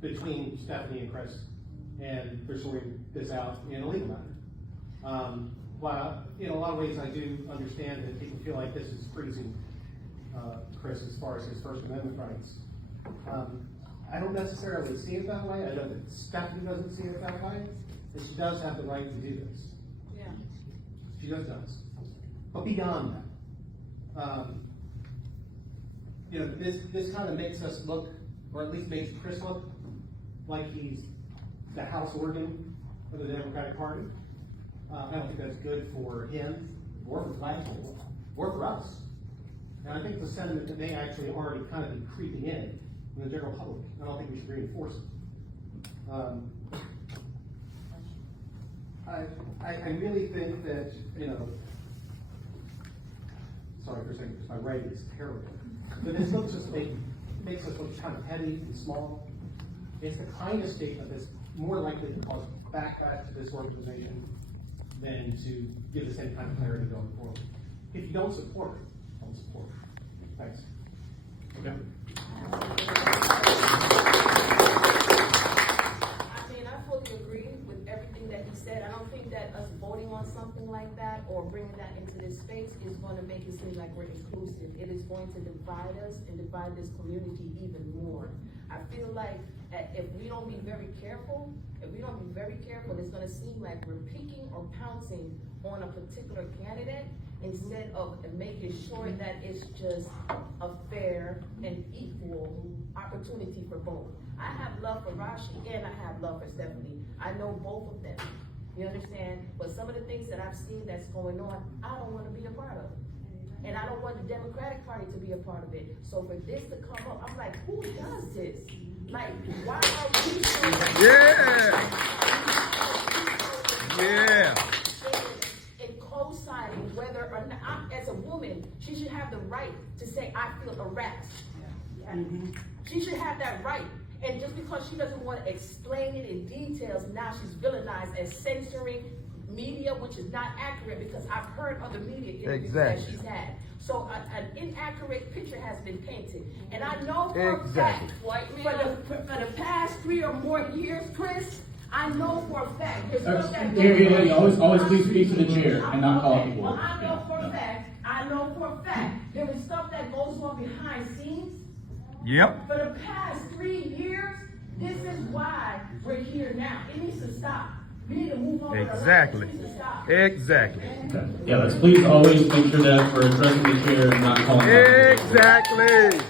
between Stephanie and Chris, and they're sorting this out in a legal matter. While in a lot of ways I do understand that people feel like this is freezing Chris as far as his First Amendment rights. I don't necessarily see it that way. I know that Stephanie doesn't see it that way, but she does have the right to do this. Yeah. She just does. But beyond that, this kind of makes us look, or at least makes Chris look like he's the House organ of the Democratic Party. I don't think that's good for him, or for Flagpole, or for us. And I think it's a sentiment that may actually already kind of be creeping in the general public. I don't think we should reinforce it. I really think that, sorry for saying this, my writing is terrible. But this looks just makes us look kind of petty and small. It's the kind of statement that's more likely to cause backlash to this organization than to give us any kind of clarity going forward. If you don't support it, don't support it. Thanks. Okay. I mean, I fully agree with everything that he said. I don't think that us voting on something like that or bringing that into this space is going to make it seem like we're inclusive. It is going to divide us and divide this community even more. I feel like if we don't be very careful, it's going to seem like we're picking or pouncing on a particular candidate instead of making sure that it's just a fair and equal opportunity for both. I have love for Rashi and I have love for Stephanie. I know both of them. You understand? But some of the things that I've seen that's going on, I don't want to be a part of. And I don't want the Democratic Party to be a part of it. So for this to come up, I'm like, who does this? Like, why are we so and co-signing whether or not, as a woman, she should have the right to say, I feel harassed. She should have that right. And just because she doesn't want to explain it in details, now she's villainized as censoring media, which is not accurate, because I've heard other media interviews that she's had. So an inaccurate picture has been painted. And I know for a fact, for the past 3 or more years, Chris, I know for a fact. Always please speak to the chair and not call people. Well, I know for a fact, there is stuff that goes on behind scenes. Yep. For the past 3 years, this is why we're here now. It needs to stop. We need to move on. Exactly. Exactly. Okay. Yeah, let's please always make sure that we're addressing the chair and not calling out. Exactly.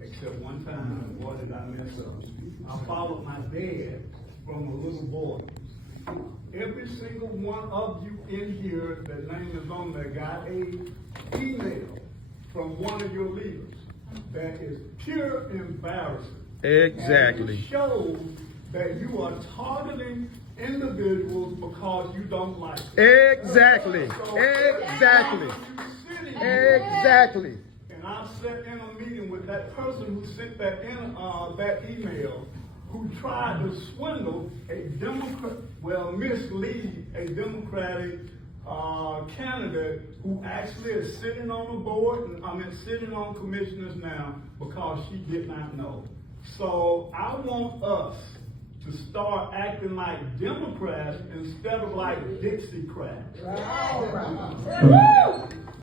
Except one time, boy, did I mess up. I followed my dad from a little boy. Every single one of you in here, that name is on there, got a email from one of your leaders. That is pure embarrassment. Exactly. And it shows that you are targeting individuals because you don't like them. Exactly. Exactly. Exactly. And I sat in a meeting with that person who sent that in that email, who tried to swindle a mislead a Democratic candidate who actually is sitting on the board, sitting on commissioners now because she did not know. So I want us to start acting like Democrats instead of like Dixiecrats.